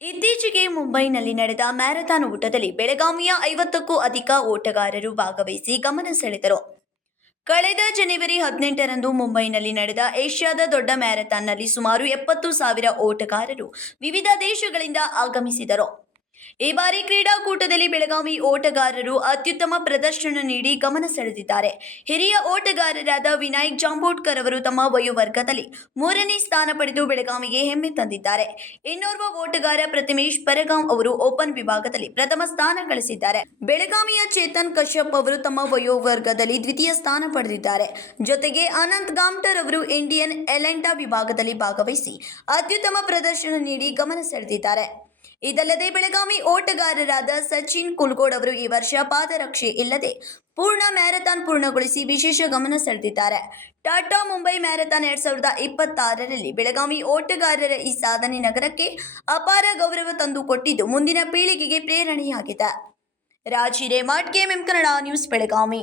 ಇತ್ತೀಚೆಗೆ ಮುಂಬೈನಲ್ಲಿ ನಡೆದ ಮ್ಯಾರಥಾನ್ ಓಟದಲ್ಲಿ ಬೆಳಗಾವಿಯ ಐವತ್ತಕ್ಕೂ ಅಧಿಕ ಓಟಗಾರರು ಭಾಗವಹಿಸಿ ಗಮನ ಸೆಳೆದರು. ಕಳೆದ ಜನವರಿ ಹದಿನೆಂಟರಂದು ಮುಂಬೈನಲ್ಲಿ ನಡೆದ ಏಷ್ಯಾದ ದೊಡ್ಡ ಮ್ಯಾರಥಾನ್ನಲ್ಲಿ ಸುಮಾರು ಎಪ್ಪತ್ತು ಸಾವಿರ ಓಟಗಾರರು ವಿವಿಧ ದೇಶಗಳಿಂದ ಆಗಮಿಸಿದರು. ಈ ಬಾರಿ ಕ್ರೀಡಾಕೂಟದಲ್ಲಿ ಬೆಳಗಾವಿ ಓಟಗಾರರು ಅತ್ಯುತ್ತಮ ಪ್ರದರ್ಶನ ನೀಡಿ ಗಮನ ಸೆಳೆದಿದ್ದಾರೆ. ಹಿರಿಯ ಓಟಗಾರರಾದ ವಿನಾಯಕ್ ಜಾಂಬೋಟ್ಕರ್ ಅವರು ತಮ್ಮ ವಯೋವರ್ಗದಲ್ಲಿ ಮೂರನೇ ಸ್ಥಾನ ಪಡೆದು ಬೆಳಗಾವಿಗೆ ಹೆಮ್ಮೆ ತಂದಿದ್ದಾರೆ. ಇನ್ನೋರ್ವ ಓಟಗಾರ ಪ್ರತಿಮೇಶ್ ಪರಗಾಂ ಅವರು ಓಪನ್ ವಿಭಾಗದಲ್ಲಿ ಪ್ರಥಮ ಸ್ಥಾನ ಗಳಿಸಿದ್ದಾರೆ. ಬೆಳಗಾವಿಯ ಚೇತನ್ ಕಶ್ಯಪ್ ಅವರು ತಮ್ಮ ವಯೋವರ್ಗದಲ್ಲಿ ದ್ವಿತೀಯ ಸ್ಥಾನ ಪಡೆದಿದ್ದಾರೆ. ಜೊತೆಗೆ ಅನಂತ್ ಗಾಮ್ಟರ್ ಅವರು ಇಂಡಿಯನ್ ಎಲೆಂಟಾ ವಿಭಾಗದಲ್ಲಿ ಭಾಗವಹಿಸಿ ಅತ್ಯುತ್ತಮ ಪ್ರದರ್ಶನ ನೀಡಿ ಗಮನ ಸೆಳೆದಿದ್ದಾರೆ. ಇದಲ್ಲದೆ ಬೆಳಗಾವಿ ಓಟಗಾರರಾದ ಸಚಿನ್ ಕುಲ್ಗೋಡ್ ಅವರು ಈ ವರ್ಷ ಪಾದರಕ್ಷೆ ಇಲ್ಲದೆ ಪೂರ್ಣ ಮ್ಯಾರಥಾನ್ ಪೂರ್ಣಗೊಳಿಸಿ ವಿಶೇಷ ಗಮನ ಸೆಳೆದಿದ್ದಾರೆ. ಟಾಟಾ ಮುಂಬೈ ಮ್ಯಾರಥಾನ್ ಎರಡ್ ಸಾವಿರದ ಇಪ್ಪತ್ತಾರರಲ್ಲಿ ಬೆಳಗಾವಿ ಓಟಗಾರರ ಈ ಸಾಧನೆ ನಗರಕ್ಕೆ ಅಪಾರ ಗೌರವ ತಂದು ಕೊಟ್ಟಿದ್ದು ಮುಂದಿನ ಪೀಳಿಗೆಗೆ ಪ್ರೇರಣೆಯಾಗಿದೆ. ರಾಜಿ ರೇಮಾಟ್ ಕೆಎಂಎಂ ಕನ್ನಡ ನ್ಯೂಸ್ ಬೆಳಗಾವಿ.